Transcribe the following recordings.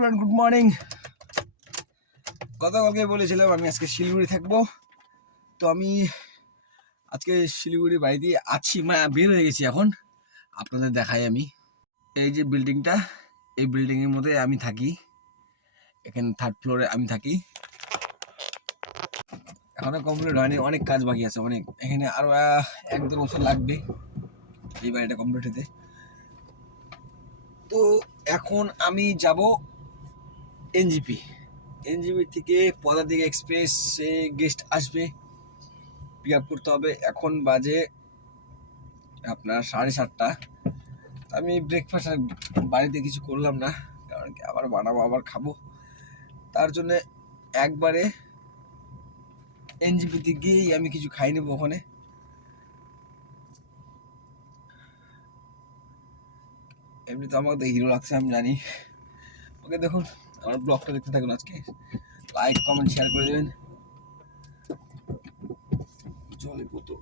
Everyone, good morning. গতকালকে বলেছিলাম আমি আজকে শিলিগুড়ি থাকবো। তো আমি আজকে শিলিগুড়ি বাড়িতে আছি, মানে বের হয়ে গেছি। এখন আপনাদের দেখাই। আমি এই যে বিল্ডিংটা, এই বিল্ডিংয়ের মধ্যে আমি থাকি। এখানে 3rd ফ্লোরে আমি থাকি। এখনো কমপ্লিট হয়নি, অনেক কাজ বাকি আছে, অনেক। এখানে আরো 1-2 বছর লাগবে এই বাড়িটা কমপ্লিট হতে। তো এখন আমি যাব এনজিপি থেকে পদাতিক এক্সপ্রেসে গেস্ট আসবে, পিক আপ করতে হবে। এখন বাজে আপনার 7:30। আমি ব্রেকফাস্ট বাড়িতে কিছু করলাম না, কারণ কি আবার বানাবো, আবার খাবো। তার জন্য একবারে এনজিপিতে গিয়েই আমি কিছু খাই নেবো ওখানে। এমনি তো আমাকে হিরো লাগছে, আমি জানি। ওকে, দেখুন আমার ব্লগটা দেখতে থাকুন। আজকে লাইক, কমেন্ট, শেয়ার করে দেবেন। জলে বোতল,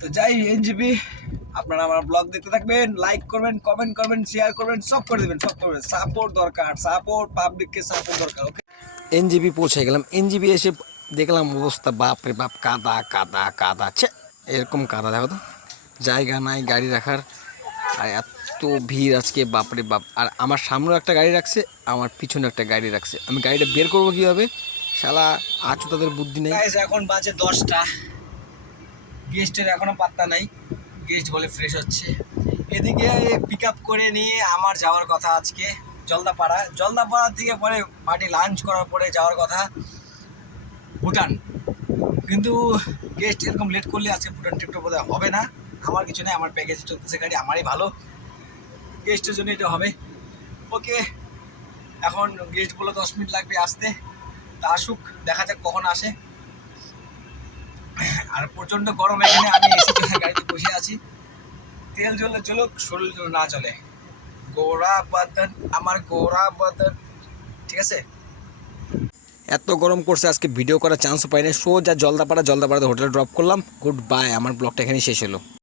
তো যাই এনজিপি, আপনারা আমার ব্লগ দেখতে থাকবেন, লাইক করবেন, কমেন্ট করবেন, শেয়ার করবেন, সব করে দেবেন, সব করবেন। সাপোর্ট দরকার, সাপোর্ট, পাবলিককে সাপোর্ট দরকার। ওকে, এনজিপি পৌঁছে গেলাম। এনজিপি এসে দেখলাম অবস্থা, বাপ রে বাপ, কাদা কাদা কাদা। এরকম কাদা, দেখো তো, জায়গা নাই গাড়ি রাখার। আর এত ভিড় আজকে, বাপরে বাপ। আর আমার সামনেও একটা গাড়ি রাখছে, আমার পিছনে একটা গাড়ি রাখছে। আমি গাড়িটা বের করবো কীভাবে? শালা আছো, তাদের বুদ্ধি নেই। এখন বাজে 10টা, গেস্টের এখনো পাত্তা নাই। গেস্ট বলে ফ্রেশ হচ্ছে। এদিকে পিক আপ করে নিয়ে আমার যাওয়ার কথা আজকে জলদাপাড়া থেকে পরে পার্টি লাঞ্চ করার পরে যাওয়ার কথা ভুটান। কিন্তু গেস্ট এরকম লেট করলে আজকে ভুটান ট্রিপটা বোধহয় হবে না। আমার কিছু নেই, আমার প্যাকেজ চলতেছে গাড়ি, আমারই ভালো। গেস্টের জন্য এটা হবে। ওকে, এখন গেস্ট বলে 10 মিনিট লাগবে আসতে। তা আসুক, দেখা যাক কখন আসে। আর প্রচণ্ড গরম এখানে, আমি এসি গাড়িতে বসে আছি। তেল জ্বলে চলুক, শরীর যেন না চলে। গোরা বাদন, আমার গোরা বাদন, ঠিক আছে। এত গরম করছে আজকে, ভিডিও করার চান্সও পাইনি। সোজা জলদাপাড়াতে হোটেলে ড্রপ করলাম। গুড বাই, আমার ব্লগটা এখানেই শেষ হলো।